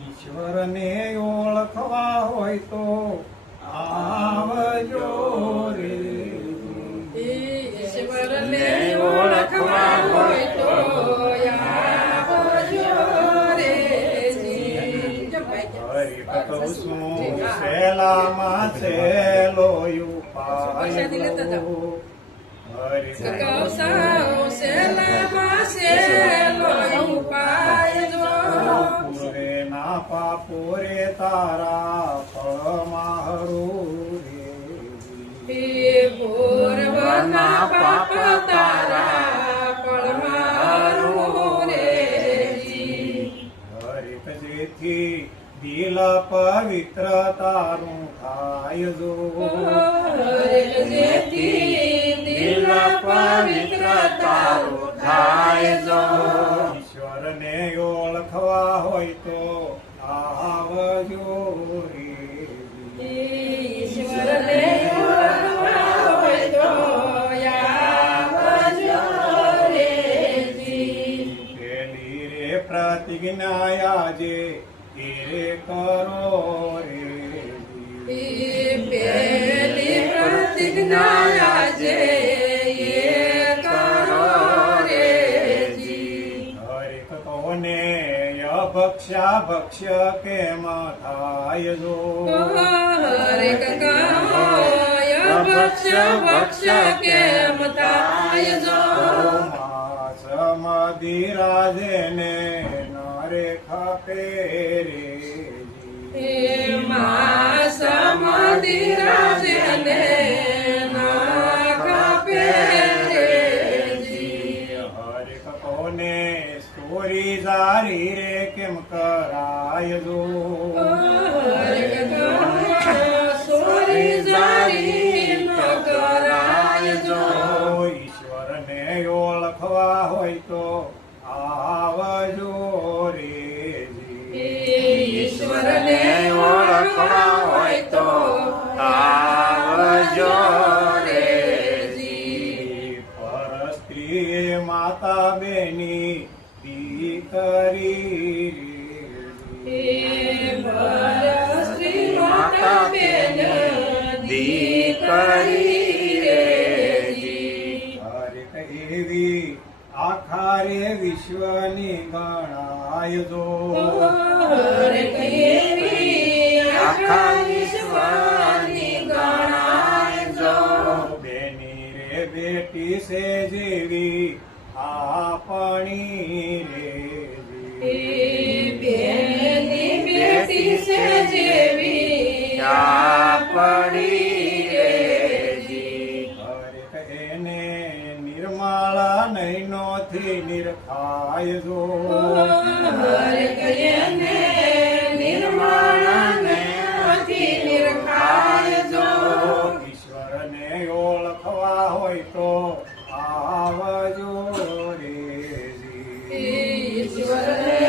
ઈશ્વરને ઓળખવા હોય તો આવજો રે. ઈશ્વરને ઓળખવા હોય તો આવજો રે. હરિભક્તો શું સેલામાં સેલો ઉપાય પૂરે ના પાપો રે તારા ફળમાં હે પૂર્વના પાપ તારા ફળમાં રે. હરિત જેથી દિલ પવિત્ર તારું થાય જો. દિલ પવિત્ર તારું થાય જો. ઈશ્વરને ઓળખવા હોય તો આવજો રે. ઈશ્વરને ઓળખવા હોય તો આવજો રે. પેલી રે પ્રતિજ્ઞા આજે એ કરો રે. પેલી પ્રતિજ્ઞા આજે એ કરો રે. હરેક કોને અભક્ષ્યા ભક્ષ્ય કેમ થાય જો. હરેક ભક્ષ્ય કેમ થાય જો. સમાધિરાજે ને નરે ખપે રે. સમાધિરાજને નાખપે રે. હરેક કોને સોરી જારી રે કેમ કરાય જો. સોરી જારી ન કરાય જો. ઈશ્વરને ઓળખવા હોય તો આવજો રે. ઈશ્વરને ઓળખવા હોય તો આવજો રે. પર સ્ત્રી માતા બેની દીકરી શ્રી માતા બેન દીકરી રે. હરેક એવી આખા રે વિશ્વની ગણાય જો. હરેક એવી આખા વિશ્વની ગણાય જો. બેની રે બેટી છે જેવી આપણી રે. બેની બેટી છે જેવી આપણી રે. હરેક એને નિર્મળા નયનોથી નિરખાય જો. હરેક એને નિર્મળાથી નિરખાય જો. ઈશ્વરને ઓળખવા હોય તો આવજો રે. ઈશ્વરને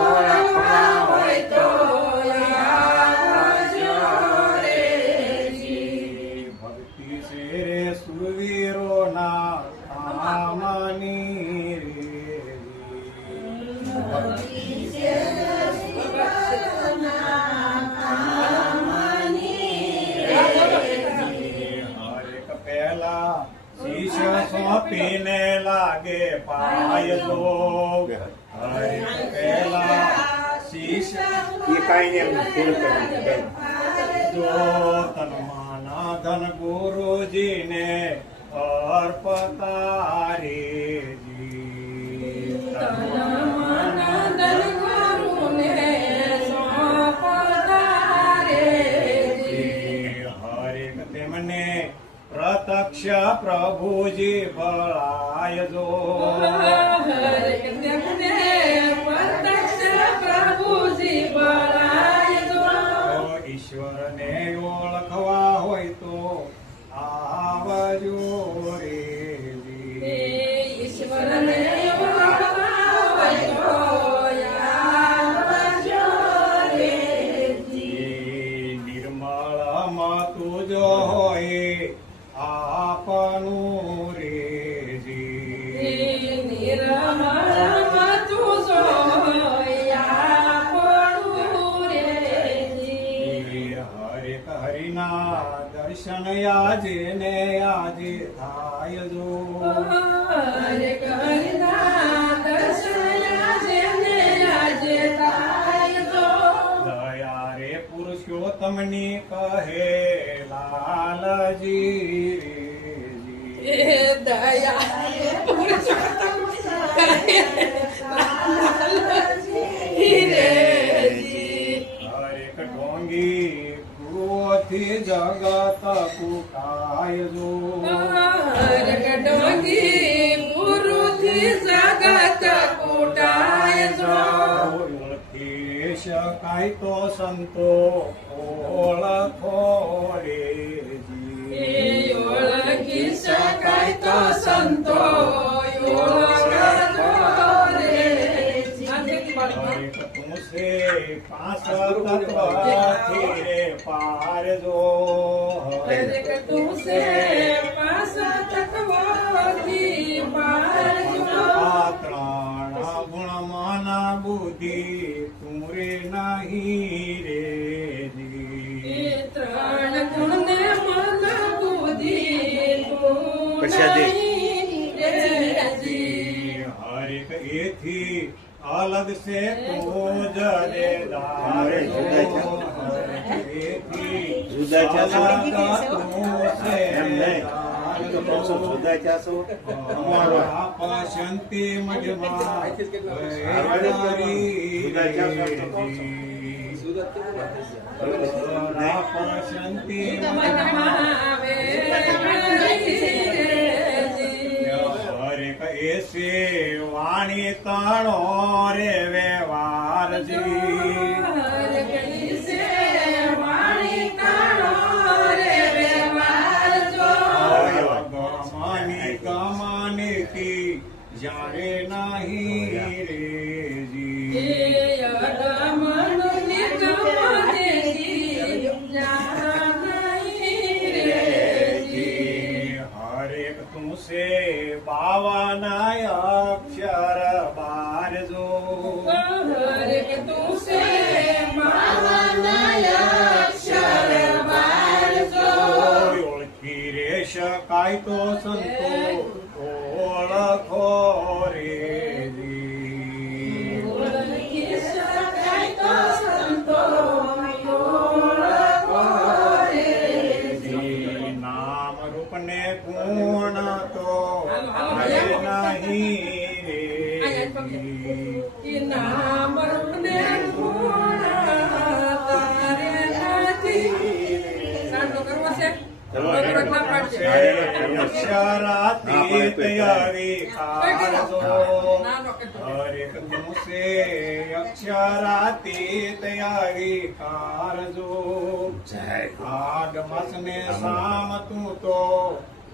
ઓળખવા હોય તો આવજો રે. ભક્તિ છે રે સુરવીરોના કામની રે. હરેક પહેલા શિષ્ય સોંપીને લાગે પાય જો. હરેક પહેલા શિષ્ય જો તન મન ધન ગુરુજીને અર્પતા રે. હરેક તેમને પ્રત્યક્ષ પ્રભુજી ભળાય જો. પ્રભુજી બળાય જો. ઈશ્વરને ઓળખવા હોય તો આવજો રે. ઈશ્વરને ઓળખવા હોય તો આવજો રે. નિર્મળમાં તુજો હોય આપનું રે. નિર્મળ આજે ને આજે થાય જો હરે કૃષ્ણ દર્શન આજે ને આજે થાય જો દયા રે પુરુષોત્તમની કહે લાલજી એ દયા પુરુષોત્તમ કહે હિરેજી હરેક ઢોંગી ગુરુઓથી જગત કુકાય જો હરે કડોગી ગુરુથી જગત કુટાય જો ઓળખી શકાય તો સંતો ઓળખો રેજી ઓળખી શકાય તો સંતો ઓળખો રેજી હરેક તું સે પાંચ તત્વથી રે પાર જો હરેક તું સે પાસ તત્વથી પાર જો આ ત્રણ ગુણમાં બુદ્ધિ તું રે નહીં રેજી ત્રણ ગુણને મન બુદ્ધિ હરેક એથી અલગ છે તું જરે દાર જુદા છે શું? શાંતિ શાંતિ હરેક એસે વાણી તણો રે વ્યવહારજી ગમાની તી જાણે નહીં રેજી હરેક તું સે બાવાના અક્ષર બાર જો ઓળખી રે શકાય તો સંતો ઓળખો રેજી નામ રૂપ ને ગુણ તો નહીં રેજી નામ રૂપને ગુણ તારે નથી સાંતો કરવો છે અક્ષરાતીત હરેક તું સે અક્ષરાતીત વિકાર જો આડમસ ને સામ તું તો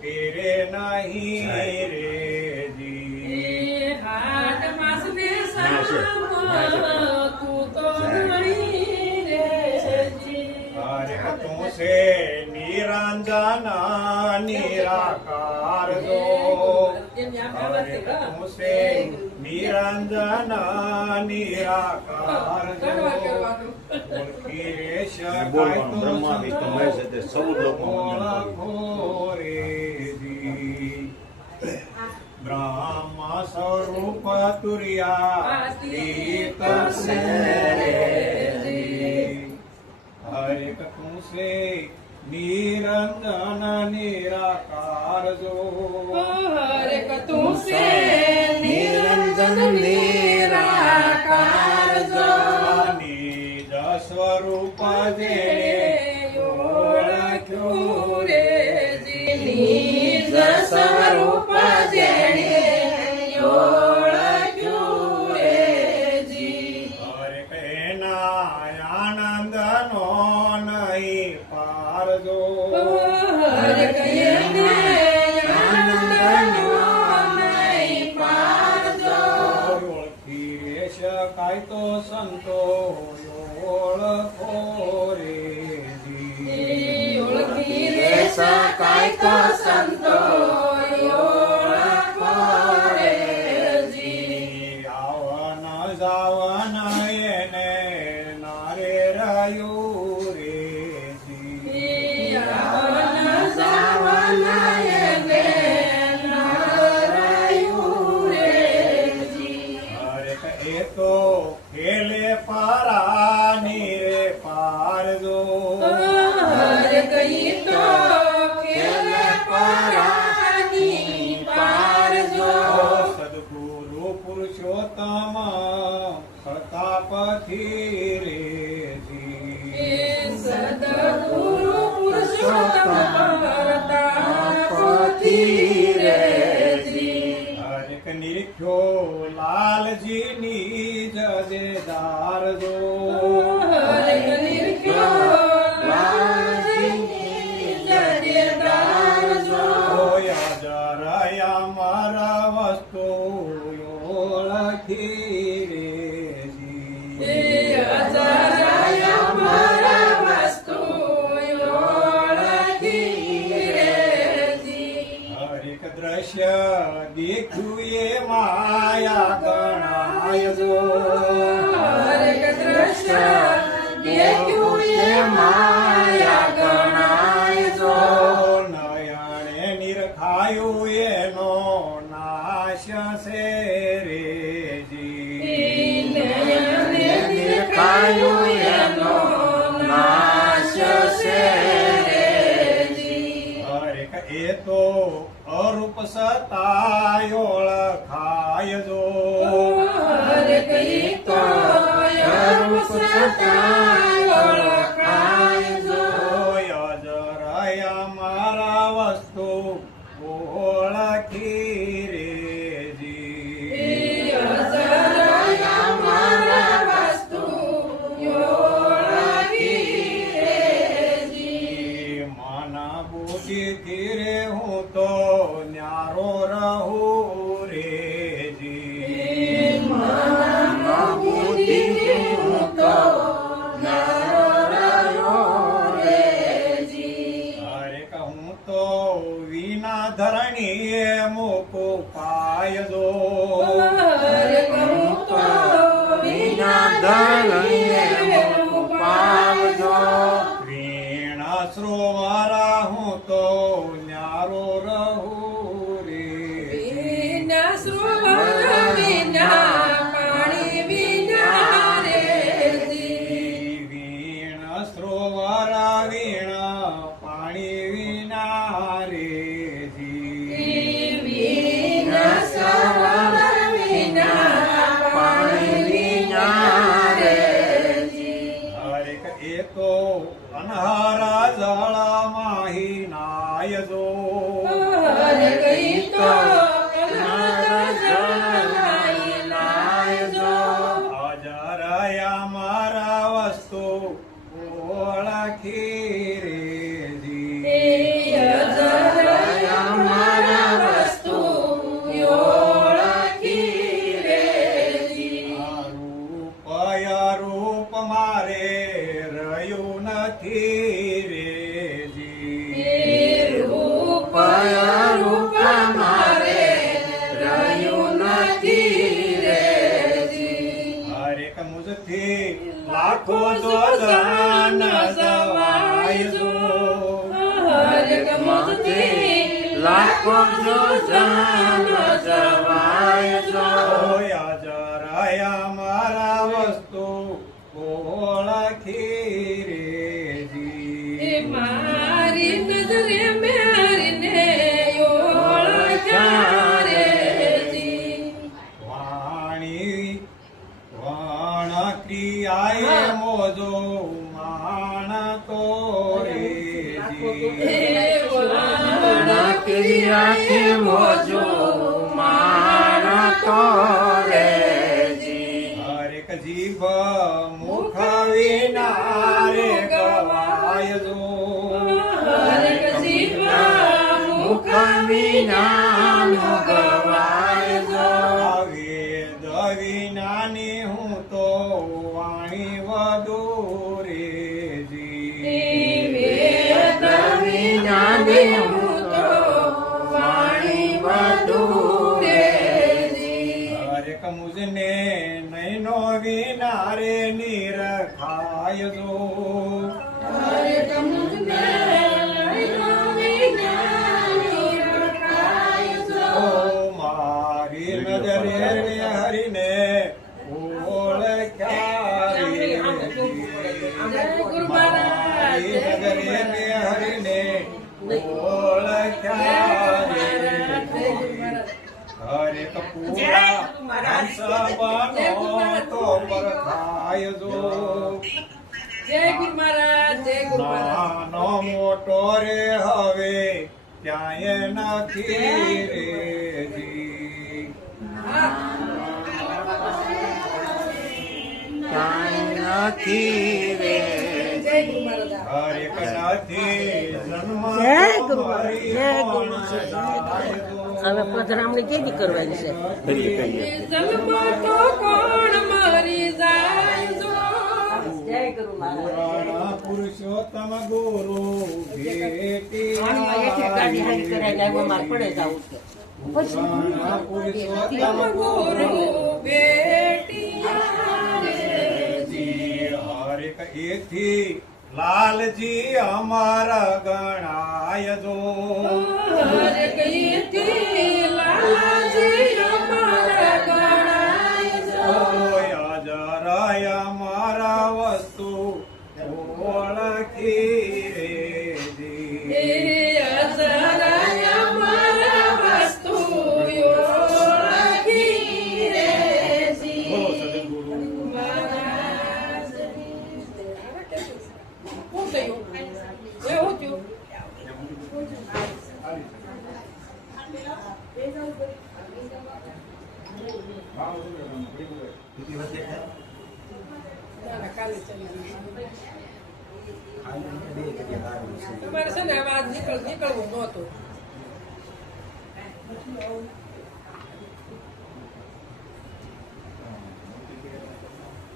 તેરે નહીં રેજી હાટ માસને સામ તું તો નહીં રેજી હરેક તું સે નિરંજન નિરાકાર જો હરેક તું સે નિરંજન નિરાકાર જો ઓળખી રે શકાય તો બ્રહ્મા વિષ્ણુ મહેશ એટલે સૌ લોકો ઓળખો રેજી બ્રહ્મ સ્વરૂપ તુર્યા તીત સે રેજી હરેક તું સે નિરંજન નિરાકાર જો હરેક તું સે નિરંજન નિરાકાર જો નિજ સ્વરૂપ જેને ઓળખ્યું રેજી નિજ સ્વરૂપ જેણે ઓળખ્યું રેજી હરેક એના આનંદ નો નહીં પાર જો હરેક એને આનંદનો નહીં પાર જો ઓળખી શકાય તો સંતો ઓળખો રેજી ઓળખી રે શકાય તો સંતો ઓળખો રેજી આવન જાવન એને નારે રહ્યું રેજી આવન ગુરુ પુરુષોત્તમ પ્રતાપથી રેજી સદગુરુ પુરુષોત્તમ પ્રતાપથી રેજી હરેક નિખ્યો લાલજીની જદેદાર જો હરેક નિર્ખ્યો લાલજીની જદેદાર જો જરાયા મારા વસ્તુ ઓળખી રેજી અજરાયા મારા વસ્તુ ઓળખી રેજી હરેક દ્રશ્ય દેખ્યું એ માયા ગણાય જો હરેક દ્રશ્ય દેખ્યું એ માયા ગણાય જો નયણે નિરખાયું એનો નાશ છે રેજી નયને નિરખાયું એનો નાશ છે રેજી હરેક એ તો અરૂપ સતાય ઓળખાય જો હરેક તો અરૂપ સતાય ઓળખાય જો અજરાયા મારા વસ્તુ ઓળખી રેજી અજરાયા મારા વસ્તુ ઓળખી રેજી માના બુદ્ધિથી રે હું તો ન્યારો રહું રેજી મનનો બુદ્ધિથી હું તો નારો રહ્યો રેજી હરેક હું તો વિના ધરણીએ મૂકું પાય દો હરેક હું તો વિના ધરણીએ મુખ પાવજો વીણા શ્રોવારા હું તો ન્યારો રહું રે વિના સરોવર વિના પાણી વિના રેજી વીણા શ્રોવારા વીણા પાણી વિના રેજી વિના સરોવર વિના પાણી વિના રેજી હરેક એ તો અનહારા જળ માહી નાય જો હરેક તો જલાઈ નાય જો અજરાયા મારા વસ્તુ ઓળખી રેજી અજરાયા મારા વસ્તુ ઓળખી રેજી રૂપ મારે રહ્યું નથી રેજી રૂપ રૂપ મારે રહ્યું નથી રેજી હરેક મુજથી લાખો જોજાન જવાય જો હરેક મુજથી લાખો જોજાન જવાય જો અજરાયા મારા વસ્તુ ઓળખી રેજી મારી નજરે મેરીને ઓળખ્યા રેજી વાણ ક્રિયાએ મોજો માણ તો રેજી ક્રિયાથી મોજો માણતો રેજી હરેક જીભ મુખ વિના રે ગવાય જો હરેક જીવ મુખ વિના ગવાય જો વેદ વિનાની હું તો વાણી વધુ રેજી વેદ વિનાની હું તો વાણી વધુ રેજી હરેક મુજને નૈનો વિના રે નિરખાય જો હરેક મુજને મારી નજરે હરિને ઓળખ્યા મારી નજરે હરિને ઓળખ્યા હરેક કપૂરા હંસ બનો તો પરખાય જો જય ગુરુ મહારાજ જય ગુરુ મહારાજ નાનો મોટો રે હવે ક્યાંય નથી રે જી કાંઈ નથી રે જય ગુરુ મહારાજ હરેક નથી જન્મ જય ગુરુ મહારાજ, તમારી જય ગુરુ કોણ સદાય જો. હવે પધરામણી કેવી કરવાની છે? કરીએ કરીએ જન્મ તો કોણ મરી જાય જો જય ગુરુ મહારાજ. પુરાણ પુરુષોત્તમ ગુરુ ભેટી આની એકે ગાડી હારી કરાઈને આવ્યો, મારે પડે જાવું છે. પુરાણ પુરુષોત્તમ ગુરુ બેટી જી હરેક એથી લાલજી અમારા ગણાય જો હરે કઈથી લાલાજી અમારા ગણાય જો ઓય જરાય અમારા વસ્તુ ઓળખી રે જી એ અજરાય અમારા વસ્તુ ઓળખી રે જી બોલો સદગુરુ શું થયું એવું થયું કાલે ચલી તમારે છે ને આવાજ નીકળવું નહોતું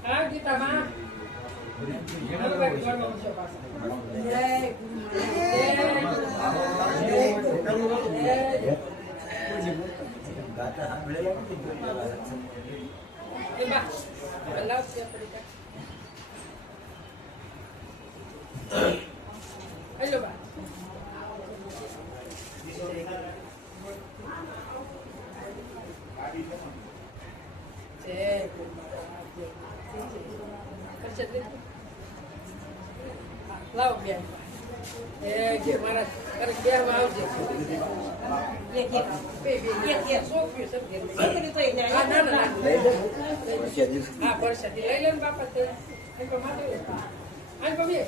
હા ગીતામાં હેલો બા લાવ બેન એ કે મારા અરે બે માં આવજે બે સોફ્યું સમજે ના ના ના હા પરસાદી લઈ લે ને બાપા તે આ તો માટે આ તો બે